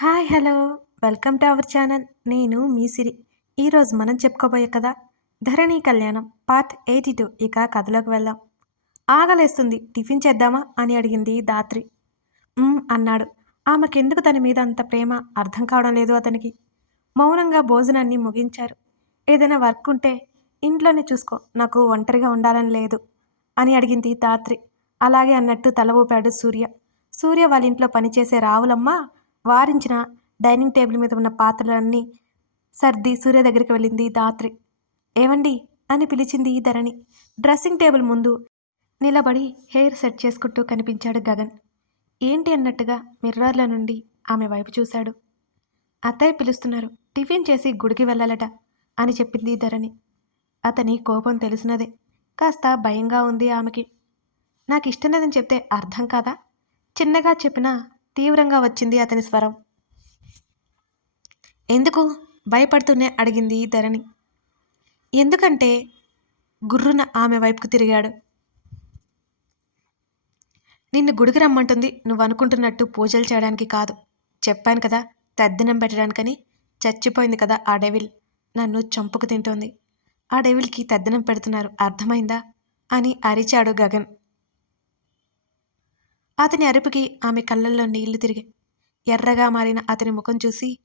Hi hello. Welcome to our channel. నేను మీ సిరి. ఈరోజు మనం చెప్పుకోబోయే కథ ధరణి కళ్యాణం పార్ట్ ఎయిటీ టూ. ఇక కథలోకి వెళ్దాం. ఆగలేస్తుంది. టిఫిన్ చేద్దామా అని అడిగింది దాత్రి. అన్నాడు. ఆమెకెందుకు తన మీద అంత ప్రేమ? అర్థం కావడం లేదు అతనికి. మౌనంగా భోజనాన్ని ముగించారు. ఏదైనా వర్క్ ఉంటే ఇంట్లోనే చూసుకో. నాకు ఒంటరిగా ఉండాలని లేదు అని అడిగింది దాత్రి. అలాగే అన్నట్టు తల ఊపాడు సూర్య. సూర్య వాళ్ళ ఇంట్లో పనిచేసే రావులమ్మ వారించిన డైనింగ్ టేబుల్ మీద ఉన్న పాత్రలన్నీ సర్ది సూర్య దగ్గరికి వెళ్ళింది దాత్రి ఏవండి? అని పిలిచింది ఈ ధరణి. డ్రెస్సింగ్ టేబుల్ ముందు నిలబడి హెయిర్ సెట్ చేసుకుంటూ కనిపించాడు గగన్. ఏంటి అన్నట్టుగా మిర్రర్ల నుండి ఆమె వైపు చూశాడు. అత్తయ్య పిలుస్తున్నారు. టిఫిన్ చేసి గుడికి వెళ్ళాలట అని చెప్పింది ధరణి. అతని కోపం తెలిసినదే. కాస్త భయంగా ఉంది ఆమెకి. నాకు ఇష్టం లేదని చెప్తే అర్థం కాదా? చిన్నగా చెప్పినా తీవ్రంగా వచ్చింది అతని స్వరం. ఎందుకు? భయపడుతూనే అడిగింది ధరణి. ఎందుకంటే గుర్రున ఆమె వైపుకు తిరిగాడు. నిన్ను గుడికి రమ్మంటుంది నువ్వు అనుకుంటున్నట్టు పూజలు చేయడానికి కాదు. చెప్పాను కదా తద్దినం పెట్టడానికని చచ్చిపోయింది కదా ఆ డెవిల్. నన్ను చంపుకు తింటోంది. ఆ డెవిల్కి తద్దినం పెడుతున్నారు. అర్థమైందా? అని అరిచాడు గగన్. అతని అరుపుకి ఆమె కళ్ళల్లో నీళ్ళు తిరిగి ఎర్రగా మారిన అతని ముఖం చూసి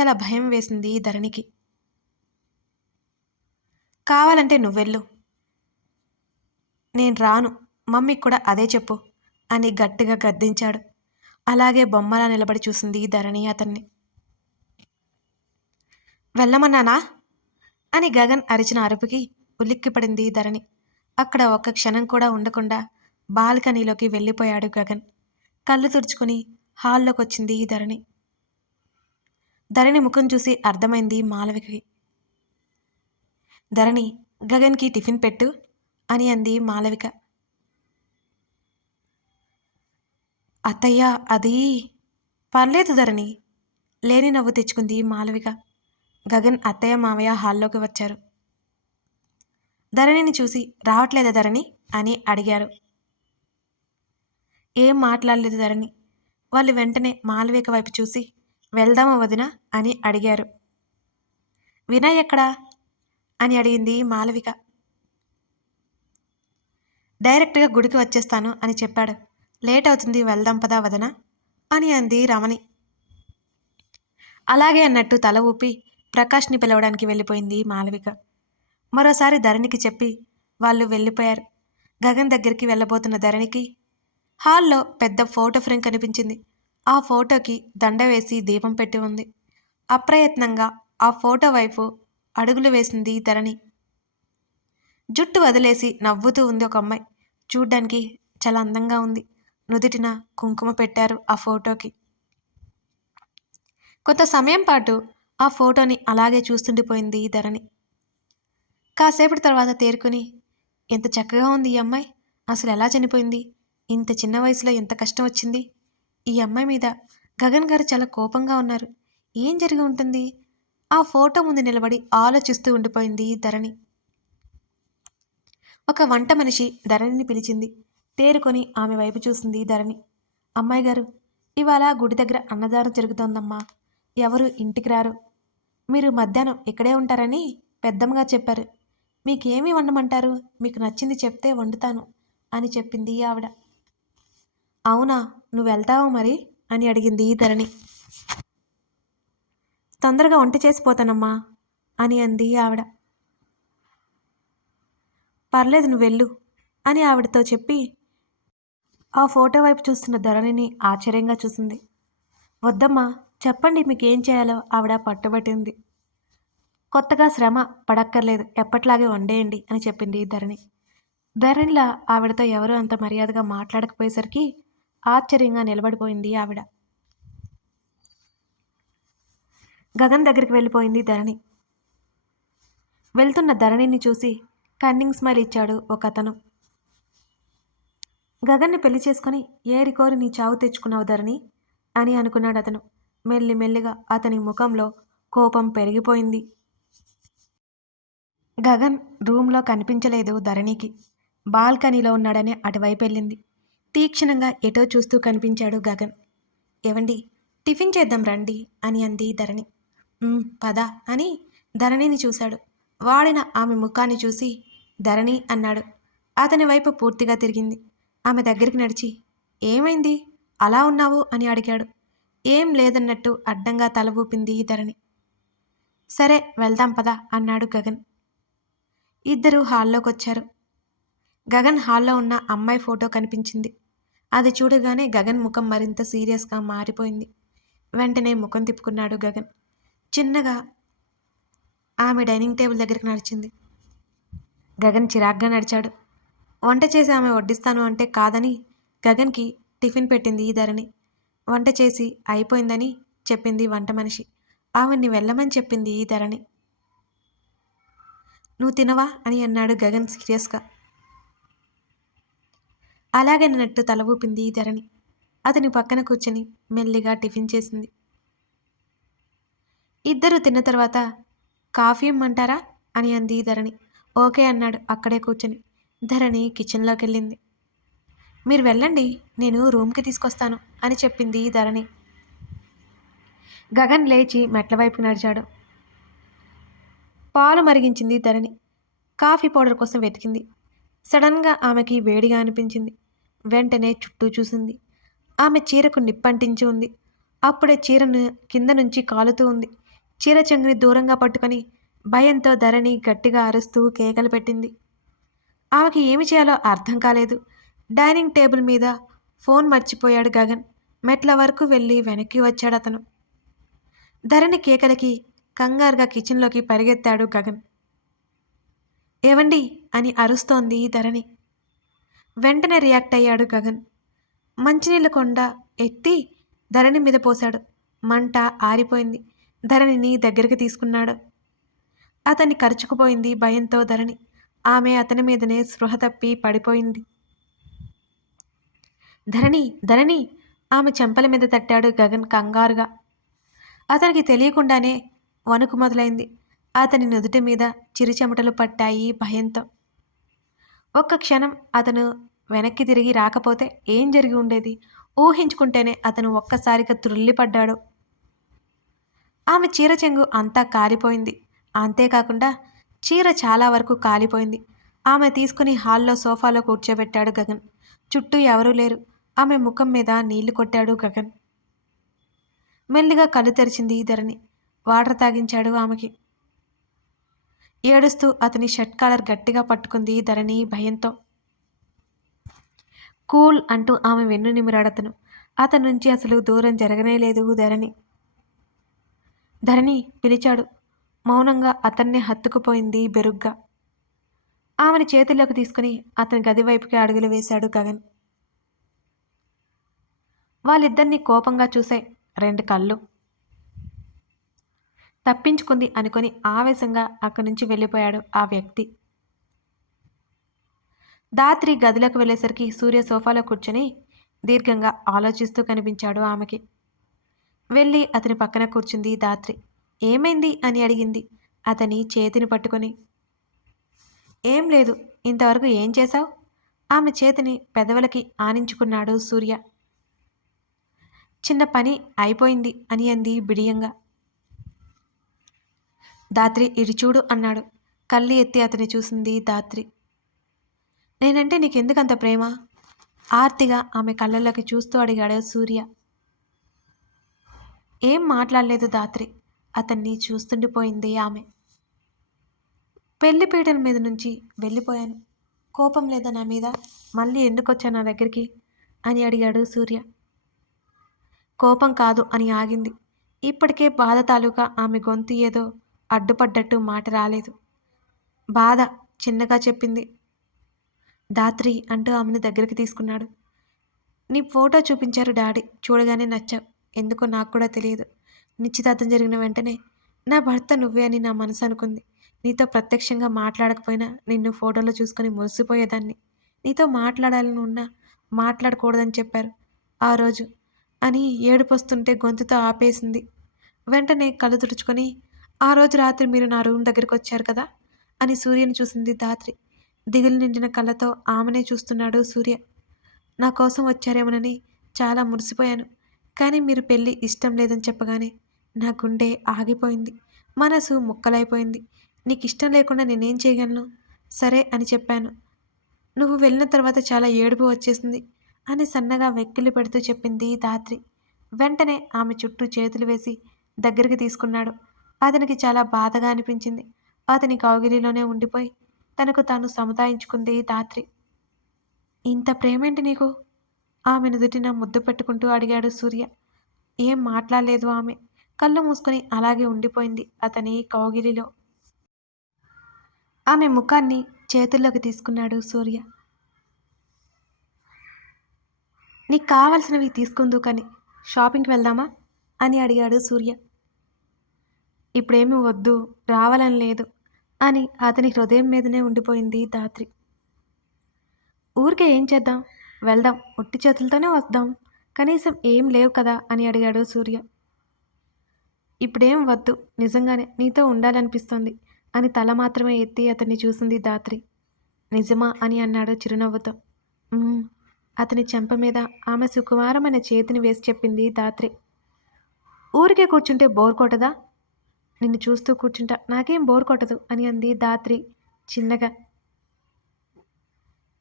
చాలా భయం వేసింది ధరణికి. కావాలంటే నువ్వెళ్ళు. నేను రాను. మమ్మీకి కూడా అదే చెప్పు అని గట్టిగా గద్దించాడు. అలాగే బొమ్మలా నిలబడి చూసింది ధరణి అతన్ని. వెళ్ళమన్నానా? అని గగన్ అరిచిన అరుపుకి ఉలిక్కిపడింది ధరణి. అక్కడ ఒక్క క్షణం కూడా ఉండకుండా బాల్కనీలోకి వెళ్ళిపోయాడు గగన్. కళ్ళు తుడుచుకుని హాల్లోకి వచ్చింది ఈ ధరణి. ధరణి ముఖం చూసి అర్థమైంది మాలవికి. ధరణి గగన్కి టిఫిన్ పెట్టు అని అంది మాలవిక. అత్తయ్య అది పర్లేదు ధరణి లేని నవ్వు తెచ్చుకుంది మాలవిక. గగన్ అత్తయ్య మావయ్య హాల్లోకి వచ్చారు. ధరణిని చూసి రావట్లేదా ధరణి అని అడిగారు. ఏం మాట్లాడలేదు ధరణి. వాళ్ళు వెంటనే మాలవిక వైపు చూసి వెళ్దామా వదిన? అని అడిగారు. వినయ్ ఎక్కడా? అని అడిగింది మాలవిక. డైరెక్ట్గా గుడికి వచ్చేస్తాను అని చెప్పాడు. లేట్ అవుతుంది వెళ్దాం పదా వదన? అని అంది రమణి. అలాగే అన్నట్టు తల ఊపి ప్రకాష్ని పిలవడానికి వెళ్ళిపోయింది మాలవిక. మరోసారి ధరణికి చెప్పి వాళ్ళు వెళ్ళిపోయారు. గగన్ దగ్గరికి వెళ్ళబోతున్న ధరణికి హాల్లో పెద్ద ఫోటో ఫ్రేమ్ కనిపించింది. ఆ ఫోటోకి దండ వేసి దీపం పెట్టి ఉంది. అప్రయత్నంగా ఆ ఫోటో వైపు అడుగులు వేసింది ధరణి. జుట్టు వదిలేసి నవ్వుతూ ఉంది ఒక అమ్మాయి. చూడ్డానికి చాలా అందంగా ఉంది. నుదిటిన కుంకుమ పెట్టారు ఆ ఫోటోకి. కొంత సమయం పాటు ఆ ఫోటోని అలాగే చూస్తుండిపోయింది ధరణి. కాసేపటి తర్వాత తేరుకుని ఎంత చక్కగా ఉంది ఈ అమ్మాయి. అసలు ఎలా చనిపోయింది? ఇంత చిన్న వయసులో ఎంత కష్టం వచ్చింది? ఈ అమ్మాయి మీద గగన్ గారు చాలా కోపంగా ఉన్నారు. ఏం జరిగి ఉంటుంది? ఆ ఫోటో ముందు నిలబడి ఆలోచిస్తూ ఉండిపోయింది ధరణి. ఒక వంట మనిషి ధరణిని పిలిచింది. తేరుకొని ఆమె వైపు చూసింది ధరణి. అమ్మాయి గారు ఇవాళ గుడి దగ్గర అన్నదానం జరుగుతోందమ్మా. ఎవరు ఇంటికి రారు? మీరు మధ్యాహ్నం ఇక్కడే ఉంటారని పెద్దమ్మగా చెప్పారు. మీకేమి వండమంటారు? మీకు నచ్చింది చెప్తే వండుతాను అని చెప్పింది ఆవిడ. అవునా నువ్వు వెళ్తావా మరి? అని అడిగింది ధరణి. తొందరగా వంట చేసిపోతానమ్మా అని అంది ఆవిడ. పర్లేదు నువ్వు వెళ్ళు అని ఆవిడతో చెప్పి ఆ ఫోటో వైపు చూస్తున్న ధరణిని ఆశ్చర్యంగా చూసింది. వద్దమ్మా చెప్పండి మీకు ఏం చేయాలో ఆవిడ పట్టుబట్టింది. కొత్తగా శ్రమ పడక్కర్లేదు ఎప్పట్లాగే వండేయండి అని చెప్పింది ధరణి. ధరణిలా ఆవిడతో ఎవరు అంత మర్యాదగా మాట్లాడకపోయేసరికి ఆశ్చర్యంగా నిలబడిపోయింది ఆవిడ. గగన్ దగ్గరికి వెళ్ళిపోయింది ధరణి. వెళ్తున్న ధరణిని చూసి కన్నింగ్ స్మైల్ ఇచ్చాడు ఒక అతను గగన్ని పెళ్ళి చేసుకొని ఏరికోరి నీ చావు తెచ్చుకున్నావు ధరణి అని అనుకున్నాడు అతను. మెల్లి మెల్లిగా అతని ముఖంలో కోపం పెరిగిపోయింది. గగన్ రూమ్లో కనిపించలేదు ధరణికి. బాల్కనీలో ఉన్నాడని అటువైపు వెళ్ళింది. తీక్షణంగా ఎటో చూస్తూ కనిపించాడు గగన్. ఏవండి టిఫిన్ చేద్దాం రండి అని అంది ధరణి. పద అని ధరణిని చూశాడు. వాడిన ఆమె ముఖాన్ని చూసి ధరణి అన్నాడు. అతని వైపు పూర్తిగా తిరిగింది. ఆమె దగ్గరికి నడిచి ఏమైంది? అలా ఉన్నావు? అని అడిగాడు. ఏం లేదన్నట్టు అడ్డంగా తల ఊపింది ధరణి. సరే వెళ్దాం పద అన్నాడు గగన్. ఇద్దరు హాల్లోకి వచ్చారు గగన్ హాల్లో ఉన్న అమ్మాయి ఫోటో కనిపించింది. అది చూడగానే గగన్ ముఖం మరింత సీరియస్గా మారిపోయింది. వెంటనే ముఖం తిప్పుకున్నాడు గగన్. చిన్నగా ఆమె డైనింగ్ టేబుల్ దగ్గరికి నడిచింది. గగన్ చిరాగ్గా నడిచాడు. వంట చేసి ఆమె వడ్డిస్తాను అంటే కాదని గగన్కి టిఫిన్ పెట్టింది ఈ ధరణి వంట చేసి అయిపోయిందని చెప్పింది వంట మనిషి. ఆవిడ్ని వెళ్ళమని చెప్పింది ఈ ధరణి నువ్వు తినవా అని అన్నాడు గగన్ సీరియస్గా. అలాగనట్టు తల ఊపింది ఈ ధరణి. అతని పక్కన కూర్చొని మెల్లిగా టిఫిన్ చేసింది. ఇద్దరు తిన్న తర్వాత కాఫీ ఇమ్మంటారా? అని అంది ధరణి. ఓకే అన్నాడు అక్కడే కూర్చొని. ధరణి కిచెన్లోకి వెళ్ళింది మీరు వెళ్ళండి నేను రూమ్కి తీసుకొస్తాను అని చెప్పింది ధరణి. గగన్ లేచి మెట్ల వైపు నడిచాడు. పాలు మరిగించింది ధరణి. కాఫీ పౌడర్ కోసం వెతికింది. సడన్గా ఆమెకి వేడిగా అనిపించింది. వెంటనే చుట్టూ చూసింది. ఆమె చీరకు నిప్పంటించి ఉంది. అప్పుడే చీరను కింద నుంచి కాలుతూ ఉంది. చీర చెంగుని దూరంగా పట్టుకొని భయంతో ధరణి గట్టిగా అరుస్తూ కేకలు పెట్టింది. ఆమెకి ఏమి చేయాలో అర్థం కాలేదు. డైనింగ్ టేబుల్ మీద ఫోన్ మర్చిపోయాడు గగన్. మెట్ల వరకు వెళ్ళి వెనక్కి వచ్చాడు అతను. ధరణి కేకలకి కంగారుగా కిచెన్లోకి పరిగెత్తాడు గగన్. ఏవండి? అని అరుస్తోంది ధరణి. వెంటనే రియాక్ట్ అయ్యాడు గగన్. మంచినీళ్ళ కొండ ఎత్తి ధరణి మీద పోశాడు. మంట ఆరిపోయింది. ధరణిని దగ్గరికి తీసుకున్నాడు. అతన్ని కరుచుకుపోయింది భయంతో ధరణి. ఆమె అతని మీదనే స్పృహ తప్పి పడిపోయింది. ధరణి ధరణి! ఆమె చెంపల మీద తట్టాడు గగన్ కంగారుగా. అతనికి తెలియకుండానే వణుకు మొదలైంది. అతని నుదుటి మీద చిరుచెమటలు పట్టాయి భయంతో. ఒక్క క్షణం అతను వెనక్కి తిరిగి రాకపోతే ఏం జరిగి ఉండేది? ఊహించుకుంటేనే అతను ఒక్కసారిగా త్రుల్లిపడ్డాడు ఆమె చీర చెంగు అంతా కాలిపోయింది. అంతేకాకుండా చీర చాలా వరకు కాలిపోయింది. ఆమె తీసుకుని హాల్లో సోఫాలో కూర్చోబెట్టాడు గగన్. చుట్టూ ఎవరూ లేరు. ఆమె ముఖం మీద నీళ్ళు కొట్టాడు గగన్. మెల్లిగా కళ్ళు తెరిచింది ధరణి. వాటర్ తాగించాడు ఆమెకి. ఏడుస్తూ అతని షర్ట్ కాలర్ గట్టిగా పట్టుకుంది ధరణి భయంతో. కూల్ అంటూ ఆమె వెన్ను నిమిరాడతను. అతని నుంచి అసలు దూరం జరగనే లేదు ధరణి. ధరణి పిలిచాడు. మౌనంగా అతన్ని హత్తుకుపోయింది బెరుగ్గా. ఆమెను చేతుల్లోకి తీసుకుని అతని గది వైపుకి అడుగులు వేశాడు గగన్. వాళ్ళిద్దరినీ కోపంగా చూశాయి. రెండు కళ్ళు. తప్పించుకుంది అనుకొని ఆవేశంగా అక్కడి నుంచి వెళ్ళిపోయాడు ఆ వ్యక్తి. దాత్రి గదిలోకి వెళ్ళేసరికి సూర్య సోఫాలో కూర్చొని దీర్ఘంగా ఆలోచిస్తూ కనిపించాడు ఆమెకి. వెళ్ళి అతని పక్కన కూర్చుంది దాత్రి. ఏమైంది అని అడిగింది. అతని చేతిని పట్టుకొని ఏం లేదు ఇంతవరకు ఏం చేశావు? ఆమె చేతిని పెదవులకి ఆనించుకున్నాడు సూర్య. చిన్న పని అయిపోయింది అని అంది బిడియంగా. దాత్రి ఇటు చూడు అన్నాడు. కళ్ళు ఎత్తి అతని చూసింది దాత్రి. నేనంటే నీకెందుకంత ప్రేమ? ఆర్తిగా ఆమె కళ్ళల్లోకి చూస్తూ అడిగాడు సూర్య. ఏం మాట్లాడలేదు దాత్రి. అతన్ని చూస్తుండిపోయింది ఆమె. పెళ్ళి పీటల మీద నుంచి వెళ్ళిపోయాను. కోపం లేదా నా మీద? మళ్ళీ ఎందుకు వచ్చా నా దగ్గరికి? అని అడిగాడు సూర్య. కోపం కాదు అని ఆగింది. ఇప్పటికే బాధ తాలూకా ఆమె గొంతు ఏదో అడ్డుపడ్డట్టు మాట రాలేదు. బాధ చిన్నగా చెప్పింది. దాత్రి అంటూ ఆమెను దగ్గరికి తీసుకున్నాడు. నీ ఫోటో చూపించారు డాడీ. చూడగానే నచ్చావు. ఎందుకో నాకు కూడా తెలియదు. నిశ్చితార్థం జరిగిన వెంటనే నా భర్త నువ్వే అని నా మనసు అనుకుంది. నీతో ప్రత్యక్షంగా మాట్లాడకపోయినా నిన్ను ఫోటోలో చూసుకొని మురిసిపోయేదాన్ని. నీతో మాట్లాడాలని ఉన్నా మాట్లాడకూడదని చెప్పారు. ఆ రోజు అని ఏడుపొస్తుంటే గొంతుతో ఆపేసింది. వెంటనే కళ్ళు తుడుచుకొని ఆ రోజు రాత్రి మీరు నా రూమ్ దగ్గరికి వచ్చారు కదా? అని సూర్యని చూసింది దాత్రి. దిగులు నిండిన కళ్ళతో ఆమెనే చూస్తున్నాడు సూర్య. నా కోసం వచ్చారేమోనని చాలా మురిసిపోయాను. కానీ మీరు పెళ్ళి ఇష్టం లేదని చెప్పగానే నా గుండె ఆగిపోయింది. మనసు ముక్కలైపోయింది. నీకు ఇష్టం లేకుండా నేనేం చేయగలను? సరే అని చెప్పాను. నువ్వు వెళ్ళిన తర్వాత చాలా ఏడుపు వచ్చేసింది అని సన్నగా వెక్కిలి పెడుతూ చెప్పింది ధాత్రి వెంటనే ఆమె చుట్టూ చేతులు వేసి దగ్గరికి తీసుకున్నాడు. అతనికి చాలా బాధగా అనిపించింది. అతని కౌగిలిలోనే ఉండిపోయి తనకు తాను సముదాయించుకుంది ధాత్రి. ఇంత ప్రేమేంటి నీకు? ఆమె నుదుటిన ముద్దు పెట్టుకుంటూ అడిగాడు సూర్య. ఏం మాట్లాడలేదు ఆమె. కళ్ళు మూసుకొని అలాగే ఉండిపోయింది అతని కౌగిలిలో. ఆమె ముఖాన్ని చేతుల్లోకి తీసుకున్నాడు సూర్య. నీకు కావలసినవి తీసుకుందు కానీ షాపింగ్కి వెళ్దామా? అని అడిగాడు సూర్య. ఇప్పుడేమీ వద్దు రావాలని లేదు అని అతని హృదయం మీదనే ఉండిపోయింది ధాత్రి. ఊరికే ఏం చేద్దాం? వెళ్దాం ఒట్టి చేతులతోనే వద్దాం. కనీసం ఏం లేవు కదా అని అడిగాడు సూర్య. ఇప్పుడేం వద్దు నిజంగానే నీతో ఉండాలనిపిస్తోంది అని తల మాత్రమే ఎత్తి అతన్ని చూసింది ధాత్రి. నిజమా అని అన్నాడు చిరునవ్వుతో. అతని చెంప మీద ఆమె సుకుమారమైన చేతిని వేసి చెప్పింది ధాత్రి. ఊరికే కూర్చుంటే బోర్ కొట్టదా? నిన్ను చూస్తూ కూర్చుంటా. నాకేం బోర్ కొట్టదు అని అంది ధాత్రి చిన్నగా.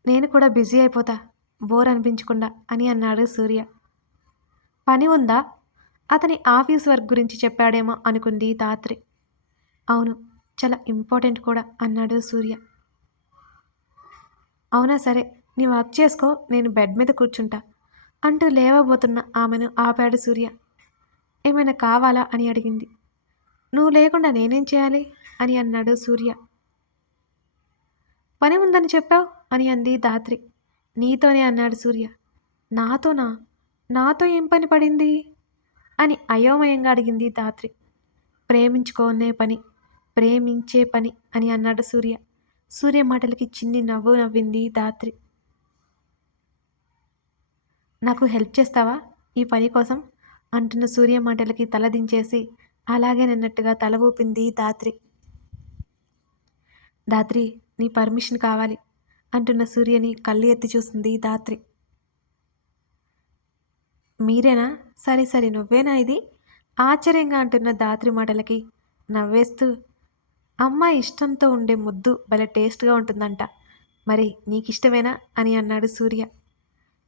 నేను కూడా బిజీ అయిపోతా బోర్ అనిపించకుండా అని అన్నాడు సూర్య. పని ఉందా? అతని ఆఫీస్ వర్క్ గురించి చెప్పాడేమో అనుకుంది ధాత్రి. అవును చాలా ఇంపార్టెంట్ కూడా అన్నాడు సూర్య. అవునా సరే నీ వర్క్ చేసుకో నేను బెడ్ మీద కూర్చుంటా అంటూ లేవబోతున్న ఆమెను ఆపాడు సూర్య. ఏమైనా కావాలా అని అడిగింది. నువ్వు లేకుండా నేనేం చేయాలి? అని అన్నాడు సూర్య. పని ఉందని చెప్పావు? అని అంది ధాత్రి నీతోనే అన్నాడు సూర్య. నాతోనా? నాతో ఏం పని పడింది? అని అయోమయంగా అడిగింది ధాత్రి ప్రేమించుకోనే పని ప్రేమించే పని అని అన్నాడు సూర్య. సూర్య మాటలకి చిన్ని నవ్వు నవ్వింది ధాత్రి నాకు హెల్ప్ చేస్తావా ఈ పని కోసం? అంటున్న సూర్య మాటలకి తలదించేసి అలాగేనన్నట్టుగా తల ఊపింది ధాత్రి. ధాత్రి నీ పర్మిషన్ కావాలి అంటున్న సూర్యని కళ్ళు ఎత్తి చూసింది ధాత్రి. మీరేనా? సరే సరే నువ్వేనా ఇది? ఆశ్చర్యంగా అంటున్న ధాత్రి మాటలకి నవ్వేస్తూ అమ్మ ఇష్టంతో ఉండే ముద్దు భలే టేస్ట్గా ఉంటుందంట. మరి నీకిష్టమేనా? అని అన్నాడు సూర్య.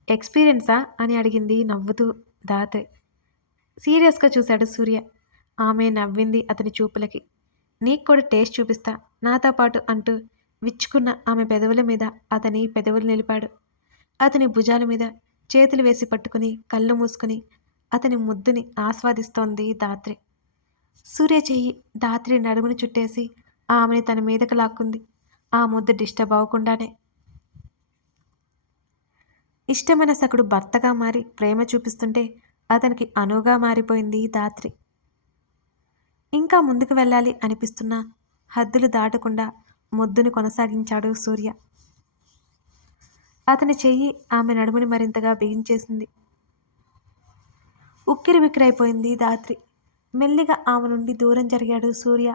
ఎక్స్పీరియన్సా? అని అడిగింది నవ్వుతూ ధాత్రి. సీరియస్గా చూశాడు సూర్య. ఆమె నవ్వింది అతని చూపులకి. నీకు కూడా టేస్ట్ చూపిస్తా. నాతో పాటు అంటూ విచ్చుకున్న ఆమె పెదవుల మీద అతని పెదవులు నిలిపాడు. అతని భుజాల మీద చేతులు వేసి పట్టుకుని కళ్ళు మూసుకుని అతని ముద్దుని ఆస్వాదిస్తోంది దాత్రి సూర్య చెయ్యి దాత్రి నడుముని చుట్టేసి ఆమెని తన మీదకు లాక్కుంది. ఆ ముద్దు డిస్టర్బ్ అవ్వకుండానే. ఇష్టమైన సకుడు భర్తగా మారి ప్రేమ చూపిస్తుంటే అతనికి అనువుగా మారిపోయింది దాత్రి ఇంకా ముందుకు వెళ్ళాలి అనిపిస్తున్న హద్దులు దాటకుండా మొద్దుని కొనసాగించాడు సూర్య. అతని చెయ్యి ఆమె నడుముని మరింతగా బిగించేసింది ఉక్కిరి బిక్కిరైపోయింది ధాత్రి మెల్లిగా ఆమె నుండి దూరం జరిగాడు సూర్య.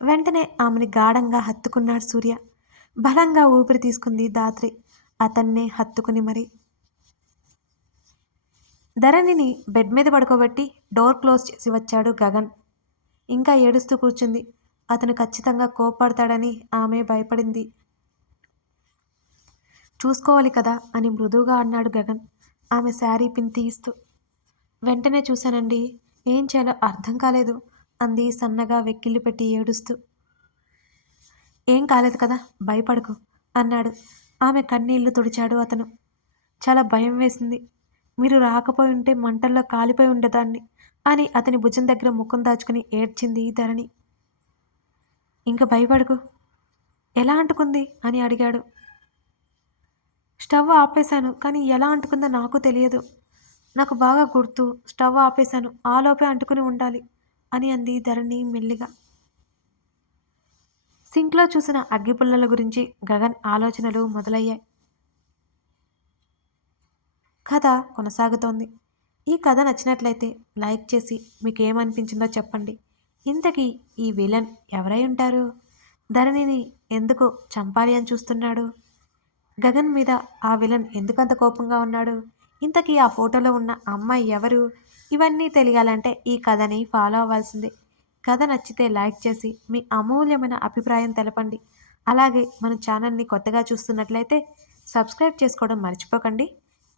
వెంటనే ఆమెని గాఢంగా హత్తుకున్నాడు సూర్య. బలంగా ఊపిరి తీసుకుంది ధాత్రి అతన్నే హత్తుకుని మరి ధరణిని బెడ్ మీద పడుకోబెట్టి డోర్ క్లోజ్ చేసి వచ్చాడు గగన్. ఇంకా ఏడుస్తూ కూర్చుంది. అతను ఖచ్చితంగా కోప్పడతాడని ఆమె భయపడింది. చూసుకోవాలి కదా అని మృదువుగా అన్నాడు గగన్. ఆమె శారీ పిన్ తీస్తూ వెంటనే చూశానండి. ఏం చేయాలో అర్థం కాలేదు అంది సన్నగా వెక్కిళ్ళు పెట్టి ఏడుస్తూ. ఏం కాలేదు కదా భయపడకు అన్నాడు. ఆమె కన్నీళ్ళు తుడిచాడు అతను. చాలా భయం వేసింది. మీరు రాకపోయి ఉంటే మంటల్లో కాలిపోయి ఉండేదాన్ని అని అతని భుజం దగ్గర ముఖం దాచుకుని ఏడ్చింది ధరణి. ఇంక భయపడకు. ఎలా అంటుకుంది? అని అడిగాడు. స్టవ్ ఆపేశాను కానీ ఎలా అంటుకుందో నాకు తెలియదు. నాకు బాగా గుర్తు. స్టవ్ ఆపేశాను ఆలోపే అంటుకుని ఉండాలి అని అంది ధరణి మెల్లిగా. సింక్లో చూసిన అగ్గిపుల్లల గురించి గగన్ ఆలోచనలు మొదలయ్యాయి. కథ కొనసాగుతోంది. ఈ కథ నచ్చినట్లయితే లైక్ చేసి మీకు ఏమనిపించిందో చెప్పండి. ఇంతకీ ఈ విలన్ ఎవరై ఉంటారు? ధరణిని ఎందుకు చంపాలి అని చూస్తున్నాడు? గగన్ మీద ఆ విలన్ ఎందుకంత కోపంగా ఉన్నాడు? ఇంతకీ ఆ ఫోటోలో ఉన్న అమ్మాయి ఎవరు? ఇవన్నీ తెలియాలంటే ఈ కథని ఫాలో అవ్వాల్సిందే. కథ నచ్చితే లైక్ చేసి మీ అమూల్యమైన అభిప్రాయం తెలపండి. అలాగే మన ఛానల్ని కొత్తగా చూస్తున్నట్లయితే సబ్స్క్రైబ్ చేసుకోవడం మర్చిపోకండి.